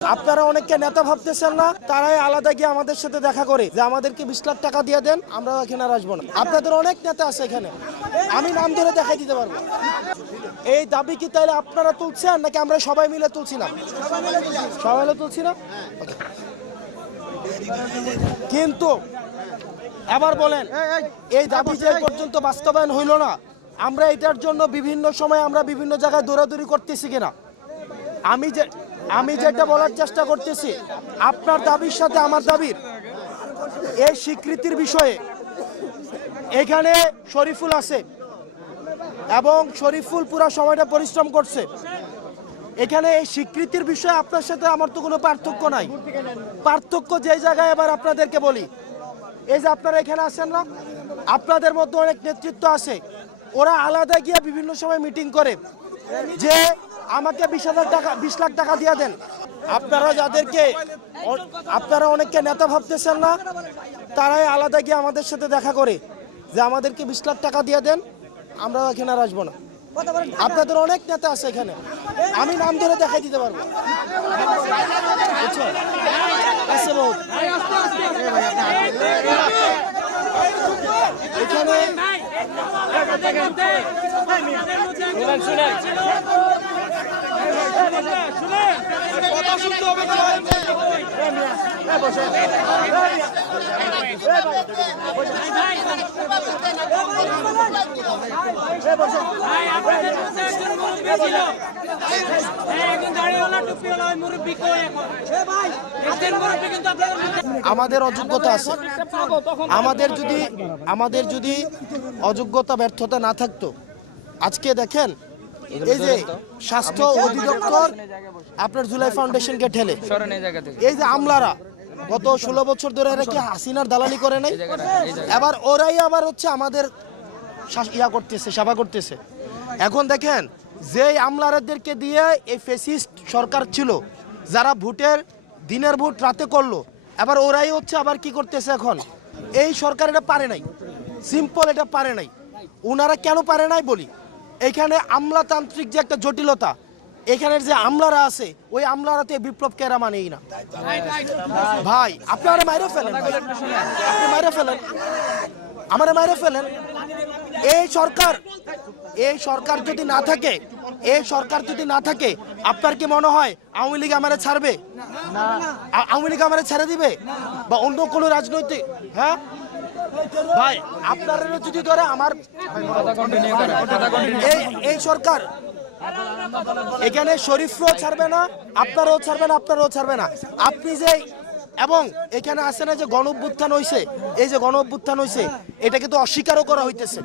আপনারা অনেককে নেতা ভাবতেছেন না, তারাই আলাদা গিয়ে আমাদের সাথে দেখা করে যে আমাদেরকে বিশ লাখ টাকা দিয়ে দেন, আমরা এখানে আর আসব না। আপনাদের অনেক নেতা আছে এখানে। আমি নাম ধরে দেখাই দিতে পারব। এই দাবি কি তাহলে আপনারা তুলছেন, নাকি আমরা সবাই মিলে তুলছিলাম সবাই মিলে তুলছি না? কিন্তু এবার বলেন, এই দাবি যে পর্যন্ত বাস্তবায়ন হইল না, আমরা এটার জন্য বিভিন্ন সময় আমরা বিভিন্ন জায়গায় দৌড়াদৌড়ি করতেছি কিনা? আমি যে আমি যেটা বলার চেষ্টা করতেছি, আপনার দাবির সাথে আমার দাবির। এই স্বীকৃতির বিষয়ে এখানে শরীফুল আছে এবং শরীফুল পুরো সময়টা পরিশ্রম করছে। এখানে এই স্বীকৃতির বিষয়ে আপনার সাথে আমার তো কোনো পার্থক্য নাই। পার্থক্য যে জায়গায় এবার আপনাদেরকে বলি, এই যে আপনারা এখানে আছেন না, আপনাদের মধ্যে অনেক নেতৃত্ব আছে। ওরা আলাদা গিয়ে বিভিন্ন সময় মিটিং করে যে আমাকে বিশ হাজার টাকা, বিশ লাখ টাকা দিয়ে দেন। আপনারা যাদেরকে আপনারা অনেককে নেতা ভাবতেছেন না, তারাই আলাদা গিয়ে আমাদের সাথে দেখা করে যে আমাদেরকে বিশ লাখ টাকা দিয়ে দেন, আমরা এখানে আর আসব না। আপনাদের অনেক নেতা আছে এখানে। আমি নাম ধরে দেখাই দিতে পারব। এখানে আমাদের অযোগ্যতা আছে। আমাদের যদি আমাদের যদি অযোগ্যতা ব্যর্থতা না থাকতো আজকে দেখেন এই যে স্বাস্থ্য অধিদপ্তর আপনার জুলাই ফাউন্ডেশনকে ঠেলে। এই যে আমলারা গত ষোলো বছর ধরে এরা কি হাসিনার দালালি করে নাই? এবার ওরাই আবার হচ্ছে আমাদের ইয়া করতেছে সেবা করতেছে। এখন দেখেন যে আমলারাদেরকে দিয়ে এই ফেসিস্ট সরকার ছিল যারা ভোটের দিনের ভোট রাতে করল এবার ওরাই হচ্ছে আবার কি করতেছে এখন? এই সরকার এটা পারে নাই। সিম্পল এটা পারে নাই। ওনারা কেন পারে নাই বলি? এখানে আমলাতান্ত্রিক যে একটা জটিলতা, এখানের যে আমলারা আছে, ওই আমলারাতে বিপ্লব কেরা মানেই না। ভাই আপনারা মাইরে ফেলেন মাইরে ফেলেন। আমারে মাইরে ফেলেন। এই সরকার এই সরকার যদি না থাকে, এই সরকার যদি না থাকে, আপনার কি মনে হয় আওয়ামী লীগ আমারে ছাড়বে? আওয়ামী লীগ আমারে ছেড়ে দিবে? বা অন্য কোনো রাজনৈতিক হ্যাঁ? ভাই, আপনারা যদি ধরে আমার এই সরকার, এখানে শরীফরাও ছাড়বে না, আপনারাও ছাড়বে না, আপনারাও ছাড়বে না। আপনি যে এবং এখানে আছে না যে গণ অভ্যুত্থান হয়েছে এই যে গণ অভ্যুত্থান হয়েছে এটাকে তো অস্বীকারও করা হইতেছে।